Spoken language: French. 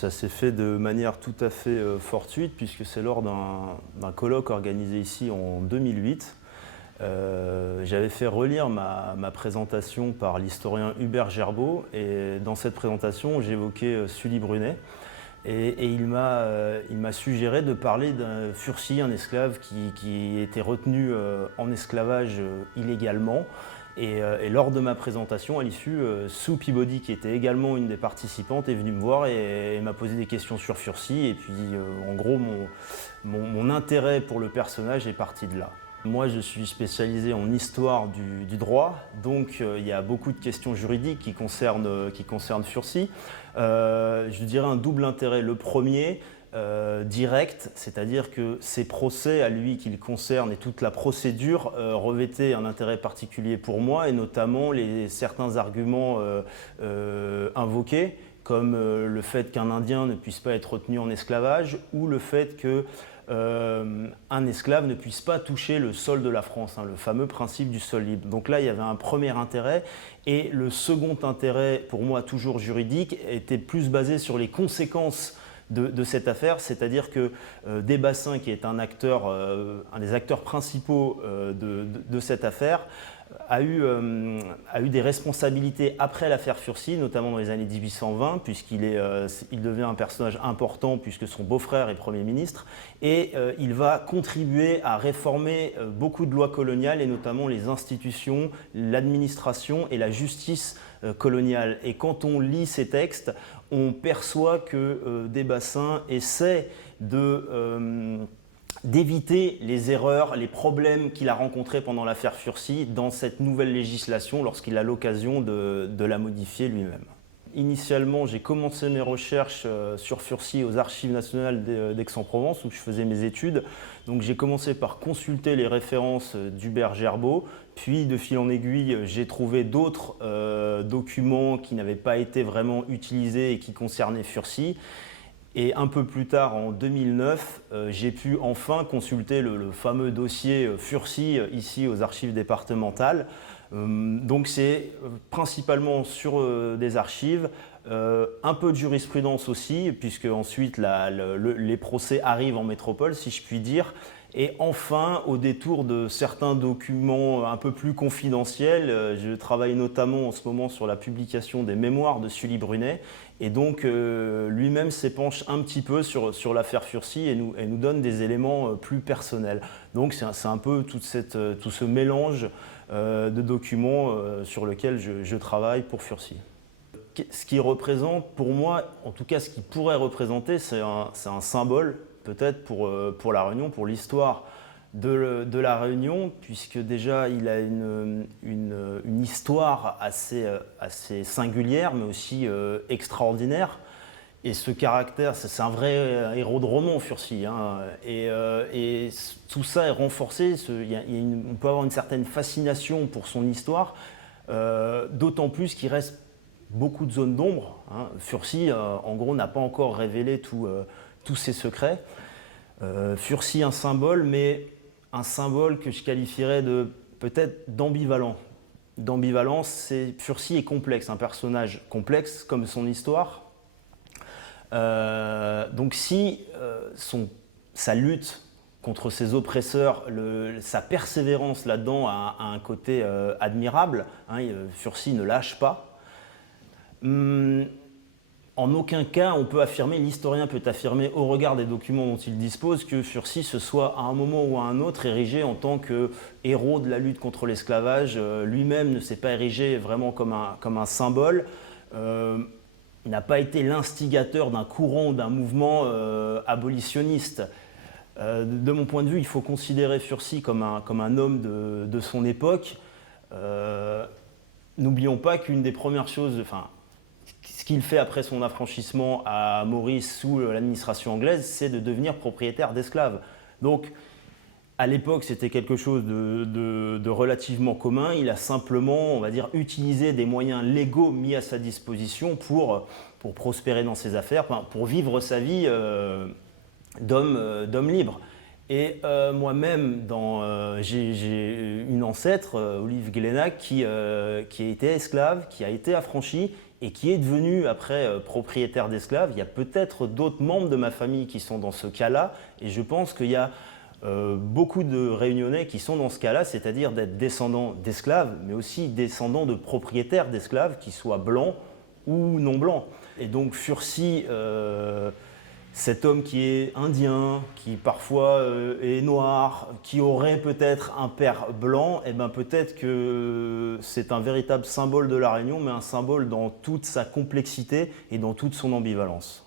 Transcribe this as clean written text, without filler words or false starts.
Ça s'est fait de manière tout à fait fortuite, puisque c'est lors d'un colloque organisé ici en 2008. J'avais fait relire ma présentation par l'historien Hubert Gerbeau, et dans cette présentation, j'évoquais Sully Brunet. Et il m'a suggéré de parler d'un Furcy, un esclave qui était retenu en esclavage illégalement. Et lors de ma présentation, à l'issue, Sue Peabody, qui était également une des participantes, est venue me voir et m'a posé des questions sur Furcy. Et puis, en gros, mon intérêt pour le personnage est parti de là. Moi, je suis spécialisé en histoire du droit, donc il y a beaucoup de questions juridiques qui concernent Furcy. Je dirais un double intérêt. Le premier, direct, c'est-à-dire que ces procès à lui qu'il concerne et toute la procédure revêtaient un intérêt particulier pour moi, et notamment certains arguments invoqués, comme le fait qu'un Indien ne puisse pas être retenu en esclavage, ou le fait que un esclave ne puisse pas toucher le sol de la France, le fameux principe du sol libre. Donc là, il y avait un premier intérêt, et le second intérêt, pour moi toujours juridique, était plus basé sur les conséquences de cette affaire, c'est-à-dire que Desbassins, qui est un des acteurs principaux de cette affaire, a eu des responsabilités après l'affaire Furcy, notamment dans les années 1820, puisqu'il devient un personnage important, puisque son beau-frère est Premier ministre, et il va contribuer à réformer beaucoup de lois coloniales, et notamment les institutions, l'administration et la justice coloniale. Et quand on lit ces textes, on perçoit que Desbassins essaie d'éviter les erreurs, les problèmes qu'il a rencontrés pendant l'affaire Furcy dans cette nouvelle législation lorsqu'il a l'occasion de la modifier lui-même. Initialement, j'ai commencé mes recherches sur Furcy aux Archives nationales d'Aix-en-Provence, où je faisais mes études. Donc j'ai commencé par consulter les références d'Hubert Gerbeau, puis de fil en aiguille, j'ai trouvé d'autres documents qui n'avaient pas été vraiment utilisés et qui concernaient Furcy. Et un peu plus tard, en 2009, j'ai pu enfin consulter le fameux dossier Furcy ici aux archives départementales. Donc c'est principalement sur des archives, un peu de jurisprudence aussi, puisque ensuite les procès arrivent en métropole, si je puis dire. Et enfin, au détour de certains documents un peu plus confidentiels, je travaille notamment en ce moment sur la publication des mémoires de Sully Brunet, et donc lui-même s'épanche un petit peu sur l'affaire Furcy et nous donne des éléments plus personnels. Donc c'est un peu tout ce mélange de documents sur lequel je travaille pour Furcy. Ce qui représente, pour moi, en tout cas ce qui pourrait représenter, c'est un symbole peut-être pour La Réunion, pour l'histoire de La Réunion, puisque déjà il a une histoire assez singulière, mais aussi extraordinaire. Et ce caractère, c'est un vrai héros de roman, Furcy. Et tout ça est renforcé, on peut avoir une certaine fascination pour son histoire, d'autant plus qu'il reste beaucoup de zones d'ombre. Furcy, en gros, n'a pas encore révélé tous ses secrets. Furcy, un symbole, mais un symbole que je qualifierais peut-être d'ambivalent. D'ambivalence, Furcy est complexe, un personnage complexe comme son histoire. Donc si sa lutte contre ses oppresseurs, sa persévérance là-dedans a un côté admirable, Furcy ne lâche pas. En aucun cas, l'historien peut affirmer au regard des documents dont il dispose que Furcy se soit à un moment ou à un autre érigé en tant que héros de la lutte contre l'esclavage. Lui-même ne s'est pas érigé vraiment comme un symbole. Il n'a pas été l'instigateur d'un courant ou d'un mouvement abolitionniste. De mon point de vue, il faut considérer Furcy comme un homme de son époque. N'oublions pas qu'une des premières choses, ce qu'il fait après son affranchissement à Maurice sous l'administration anglaise, c'est de devenir propriétaire d'esclaves. Donc, à l'époque, c'était quelque chose de relativement commun. Il a simplement, on va dire, utilisé des moyens légaux mis à sa disposition pour prospérer dans ses affaires, pour vivre sa vie d'homme libre. Et moi-même, j'ai une ancêtre, Olive Glénac, qui a été esclave, qui a été affranchie et qui est devenu après propriétaire d'esclaves. Il y a peut-être d'autres membres de ma famille qui sont dans ce cas-là, et je pense qu'il y a beaucoup de Réunionnais qui sont dans ce cas-là, c'est-à-dire d'être descendants d'esclaves, mais aussi descendants de propriétaires d'esclaves, qui soient blancs ou non blancs. Et donc Furcy, cet homme qui est indien, qui parfois est noir, qui aurait peut-être un père blanc, et ben peut-être que c'est un véritable symbole de la Réunion, mais un symbole dans toute sa complexité et dans toute son ambivalence.